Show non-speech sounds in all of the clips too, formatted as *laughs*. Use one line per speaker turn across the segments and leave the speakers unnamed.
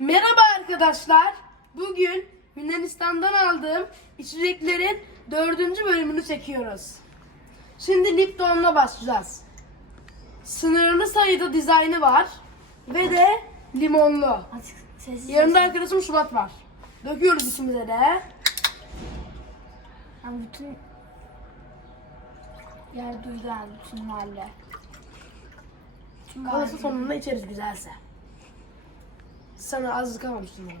Merhaba arkadaşlar. Bugün Yunanistan'dan aldığım içeceklerin dördüncü bölümünü çekiyoruz. Şimdi Lipton'la başlayacağız. Sınırlı sayıda dizaynı var ve de limonlu. Yanında arkadaşım Şubat var. Döküyoruz içimize de.
Yani bütün yer duydu yani bütün mahalle.
Kalası sonunda içeriz güzelse. Sana az kalmamıştım ama.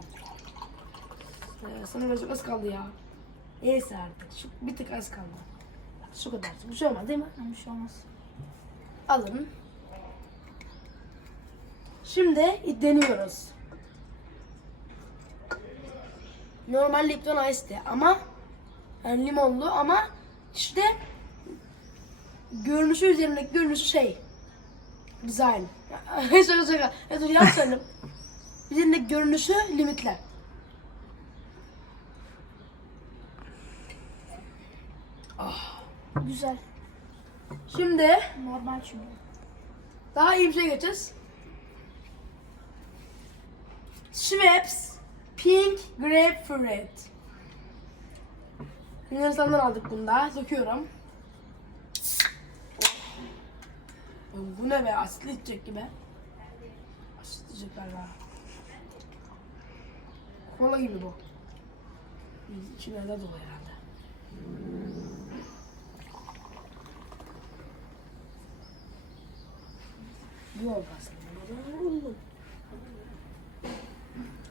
Ee, sana birazcık az kaldı ya. Neyse artık. Şu, bir tık az kaldı. Şu kadar. Bir şey olmaz değil mi?
Bir şey olmaz.
Alın. Şimdi deniyoruz. Normal Lipton Ice Tea ama yani limonlu ama işte görünüşü üzerindeki görünüşü şey design. *laughs* şaka şaka. Ya dur yanlış söyledim. *laughs* Üzerindeki görünüşü limitler.
Güzel.
Şimdi
Normal çünkü.
Daha iyi bir şey geçeceğiz. Schweppes Pink Grapefruit. Yunanistan'dan aldık bunu da. Döküyorum. Bu ne be? Asitli içecek gibi. Asitli içecek galiba. Kola gibi bu. İçine de dolu herhalde. Yok aslında.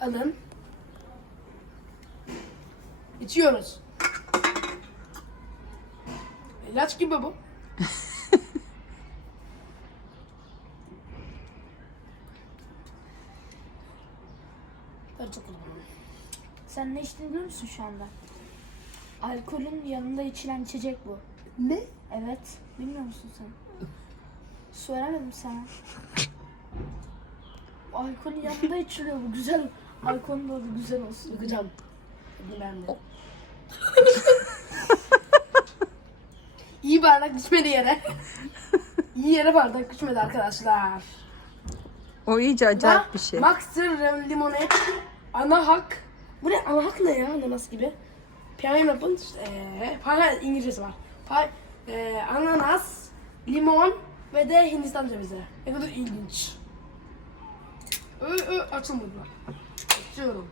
Alın. İçiyoruz. İlaç gibi bu. *laughs* Tadı çok.
Sen ne içtiğini biliyor musun şu anda? Alkolün yanında içilen içecek bu.
Ne?
Evet. Bilmiyor musun sen? Söylemedim sana. Alkolün yanında içiliyor bu. Güzel. Alkolün tadı güzel olsun.
Bakacağım. De. *laughs* İyi bardak düşmedi yere. *laughs* İyi yere bardak düşmedi arkadaşlar.
O iyice acayip bir şey.
Maxer Limonet. Ana hak. Bu ne? Ana hak ne ya? Ananas gibi. Pineapple. Eee, pine İngilizcesi var. Pine, eee, ananas, limon ve de Hindistan cevizi. Ne kadar ilginç. Ö, ö, açılmadılar. Açıyorum.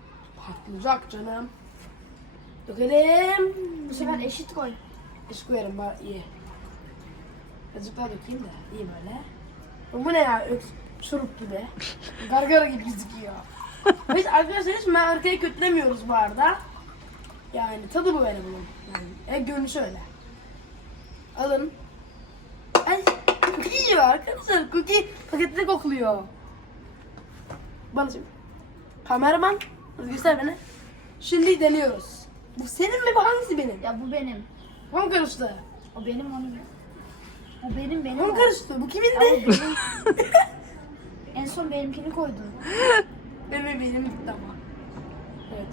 Patlayacak canım. Dökelim.
Bu sefer eşit koy.
Eş koyarım bari iyi. Azıcık daha dökeyim de iyi böyle. Bu ne ya? Öks, şurup gibi. *laughs* Gargara gibi gözüküyor. Biz arkadaşlar hiç markayı kötülemiyoruz bu arada. Yani tadı bu böyle bunun. Yani e, görünüşü öyle. Alın. Ay cookie yiyor arkadaşlar. Cookie paketli kokluyor. Bana şimdi. Kameraman. Göster beni. Şimdi deniyoruz. Bu senin mi bu hangisi benim?
Ya bu benim.
Tam karıştı.
O benim onun. O benim benim.
Tam
o.
karıştı. Bu kimin de?
benim. *laughs* en son benimkini koydun.
Benim benim gitti ama. Evet.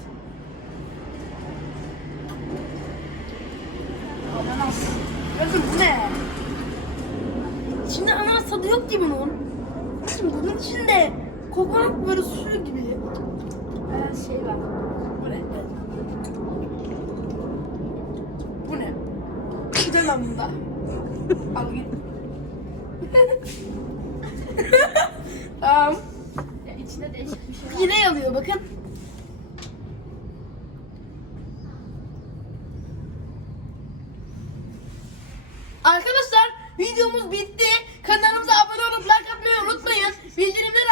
Ananas.
Bakın bu ne? İçinde ananas tadı yok ki bunun. Bunun içinde kokonat böyle suyu gibi.
Her şey var.
Bu ne? Bu ne? Ben bunda. Al git. *laughs* tamam.
İçinde değişik bir şey var.
Yine yanıyor bakın. Arkadaşlar videomuz bitti. Kanalımıza abone olup like atmayı unutmayın. Bildirimleri